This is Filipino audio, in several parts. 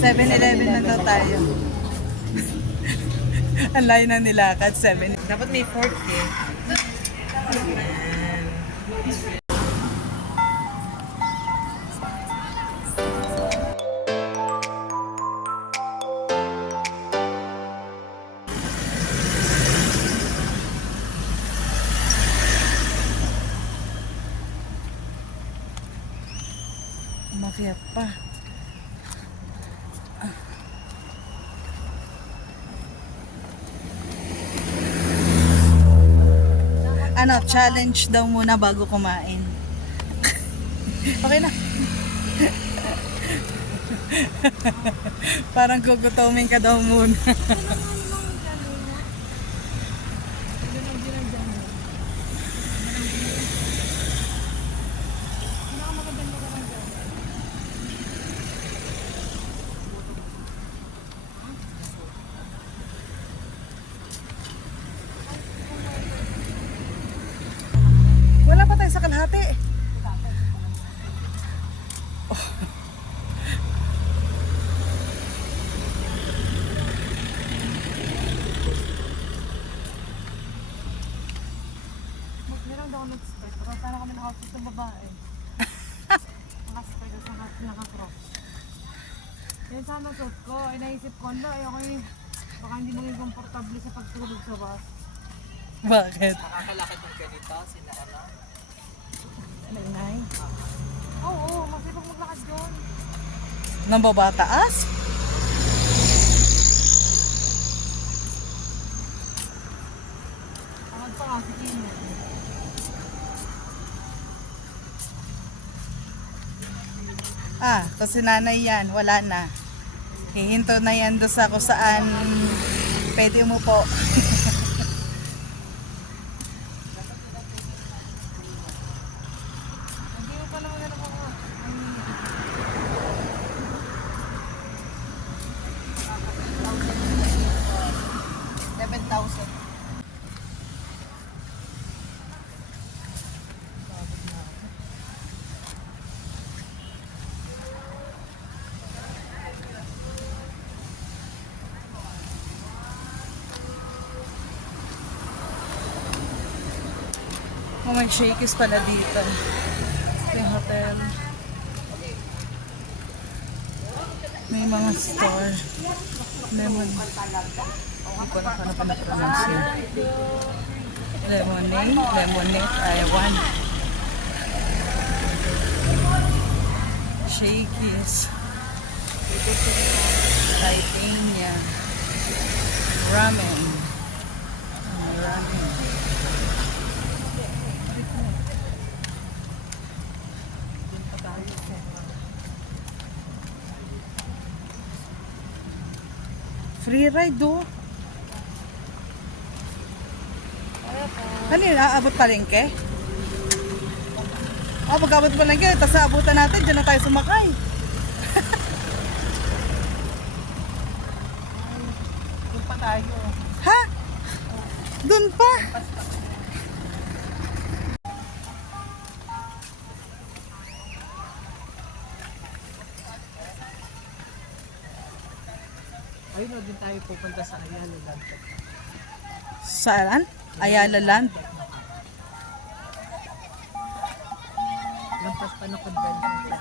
7-Eleven na daw tayo. Ang layo na nilakad, 7. Dapat may fork eh. Ayan. Umakyat pa. Ano, challenge daw muna bago kumain. Okay na. Parang gugutomin ka daw muna. Wala pa tayo sa kalahati. Oh. Meron daw nag-spray. Pero sana kami naka-outfit ng babae. Naka-spray sa naka-cross. Yan sana suot ko. Ay naisip ko na. Ayoko yung baka hindi maging komportable sa pagtulog sa bus. Bakit? Nakakalakad ng ganito. Sila ano? Nanay? Oo, masipag maglakad doon. Nang babataas? Tawag pa kasi Kino. Kasi nanay yan, wala na. Hihinto na yan doon sa kung saan pwede mo po. Hindi mo pa naman yan ako. 7,000. Oh, may Shakey's pala dito. Ito yung hotel. May mga store. Lemon. Hindi ko na paano pinapronounce yun. Lemonade. Lemonade. Ayawan. Shakey's. Titania. Ramen. Ramen. Free ride do. Ano yun? Aabot palengke? Pag-abot palengke, tapos aabutan natin, dyan na tayo sumakay. Doon pa tayo. Ha? Doon pa? Ayun o, din tayo pupunta sa Ayala Land. Saan? Ayala Land? Lampas pa ng convention.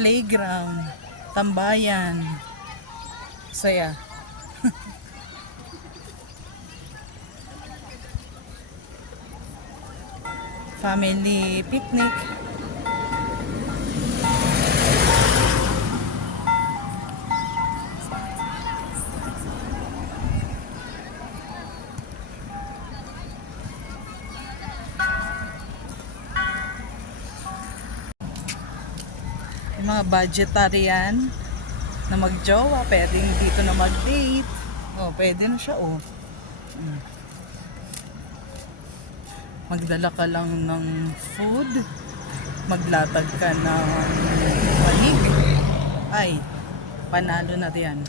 Playground. Tambayan. Saya. Family picnic. Yung mga budgetarian na magjowa, pwedeng dito na mag-date. Oh, pwede na siya, oh. Magdala ka lang ng food, maglatag ka ng manig. Ay, Panalo na diyan.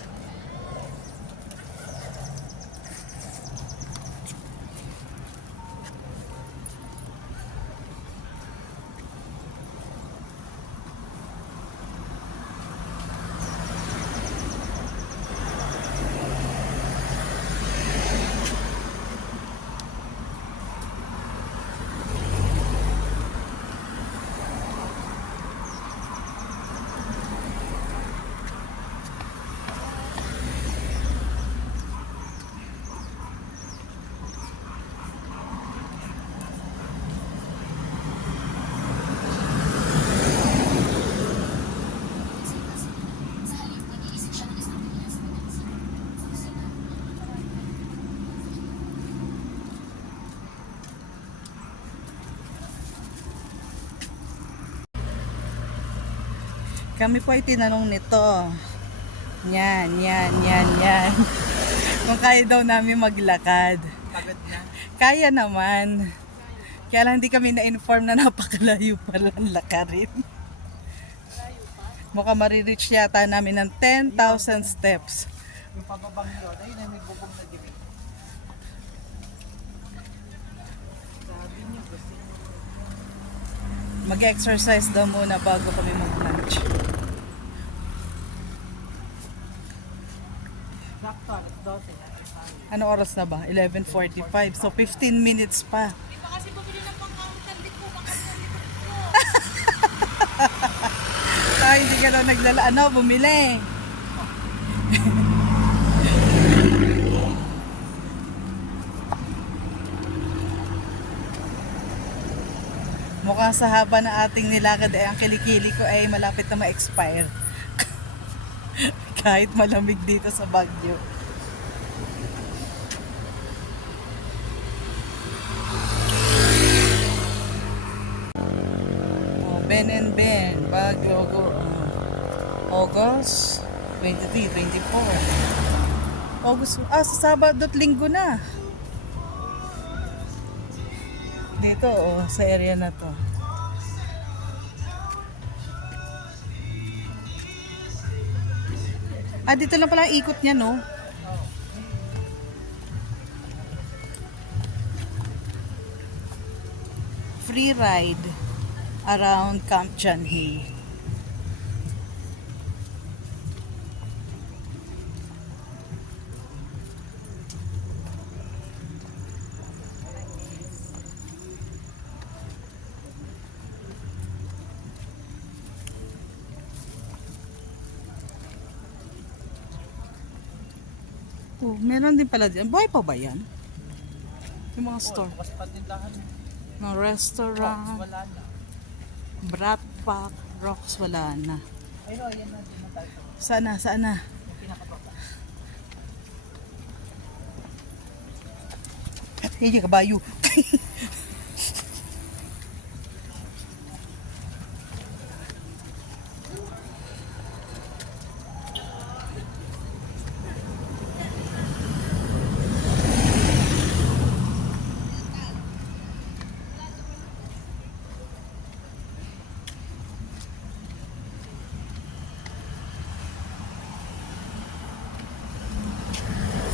Kami po ay tinanong nito. Yan. Kung kaya daw namin maglakad. Pagod na. Kaya naman. Kaya lang hindi kami na-inform na napakalayo pala ang lakarin. Mukhang marireach yata namin ng 10,000 steps. Yung pababang yun, ayun na may bubong na dinig. Sabi niyo, gusto niyo. Mag-exercise daw muna bago kami mag-lunch. Sakto, alas 12 na. Ano oras na ba? 11:45. So 15 minutes pa. Di ba kasi bumili ng pangkauntan ko, Ay, hindi ka daw bumili. Mukhang sa haba ng ating nilakad ay ang kilikili ko ay malapit na ma-expire. Kahit malamig dito sa Baguio. Oh, Ben and Ben, Baguio, August 23, 24. August, sa Sabado at Linggo na. Dito, sa area na to. Dito lang pala ang ikot niya, no? Free ride around Camp John Hay. Oh, meron din pala din. Buhay pa ba yan? Yung mga store. Bukas pa tindahan. Ng restaurant, Wala na. Brat Pack, Rocks, wala na. Ayun, ayan na. Din na tayo. Saan na? Yung pinakababa. Hindi kabayo.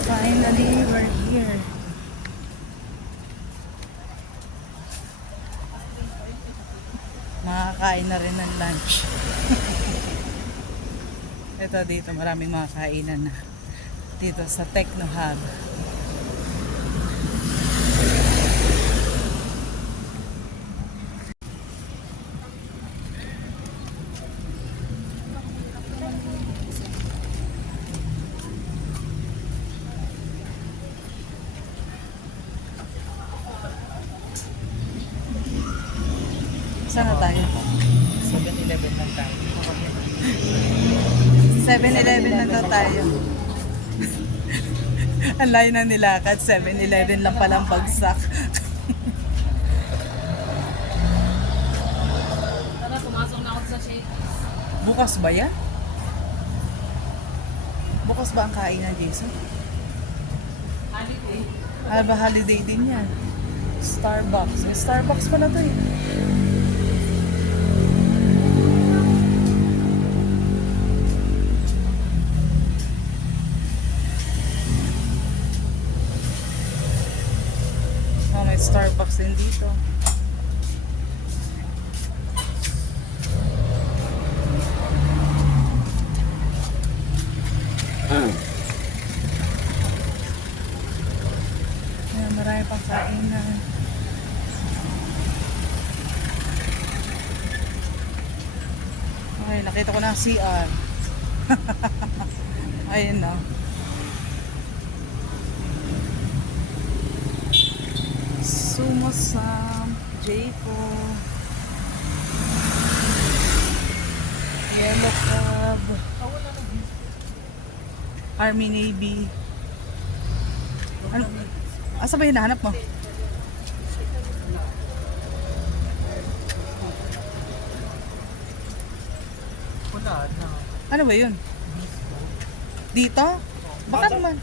Finally, we're here. Makakain na rin ng lunch. Ito dito, maraming mga kainan na. Dito sa Techno Hub. Saan na tayo? 7-Eleven lang tayo. 7-Eleven na daw tayo. Ang layo na nilakad, 7-Eleven lang palang bagsak. Tara, pumasok na ako sa shake. Bukas ba yan? Bukas ba ang kainan, Jason? Holiday. Ba holiday din yan? Starbucks. Starbucks pala to eh. Starbucks din dito. Ayan, marami pang kainan. Okay, nakita ko na ang CR. Ayun na. Sumasam, Jayco, Yellow Cab, Army Navy. Ano? Asa ba hinahanap mo? Wala na. Ano ba yun? Dito? Baka naman.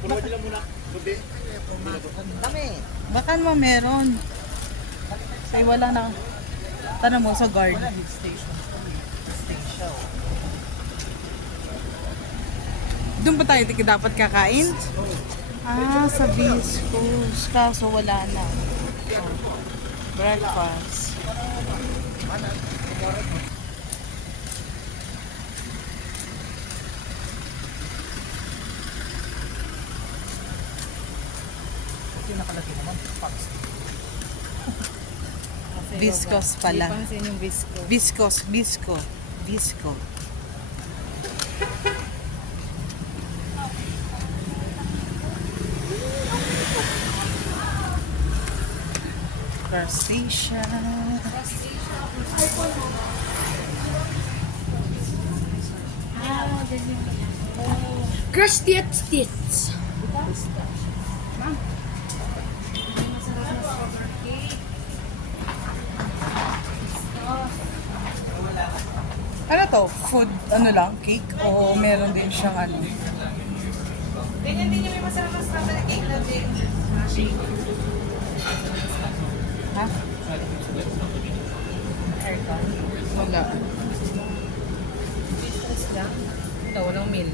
Baka naman meron. Ay wala na. Tanong mo sa guard. Wala din station. Station. Doon ba tayo dapat kakain? Ah, sa Viscos. Kaso wala na. Oh. Breakfast. Ito yung nakalagay naman. Fox. Viscos pala. Hindi pansin yung visco. Viscos, Visco. Visco. Car station. Crush Stits. Ano to? Food, ano lang? Cake? O meron din siyang ano? Ganyan din yung may masarap na strawberry cake na din. Ha? Aircon. Wala. Ito, walang meal.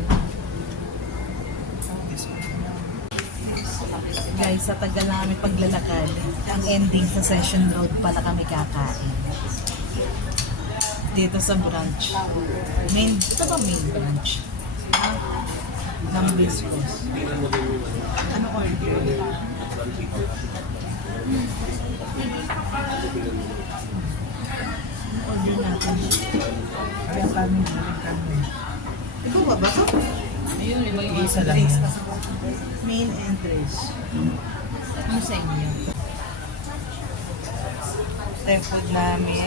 Guys, sa tagal na kami paglalakad, ang ending sa Session Road pala kami kakain. Dito sa branch. Ito ba main branch? Ha? Ng Viscos. Ano order? Order natin. Kaya kami Ito ba ba ito? Ayun, may mga Isa lang. Main entrance. Ano sa inyo? Ito yung food namin.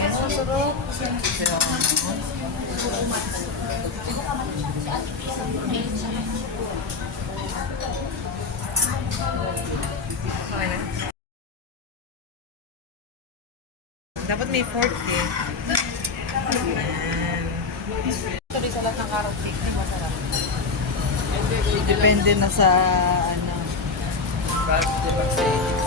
Pero Okay na. Dapat may fork eh. Ayan. Ito rin sa lahat ng carrot cake, di masarap. depende na sa ano. Bag, diba?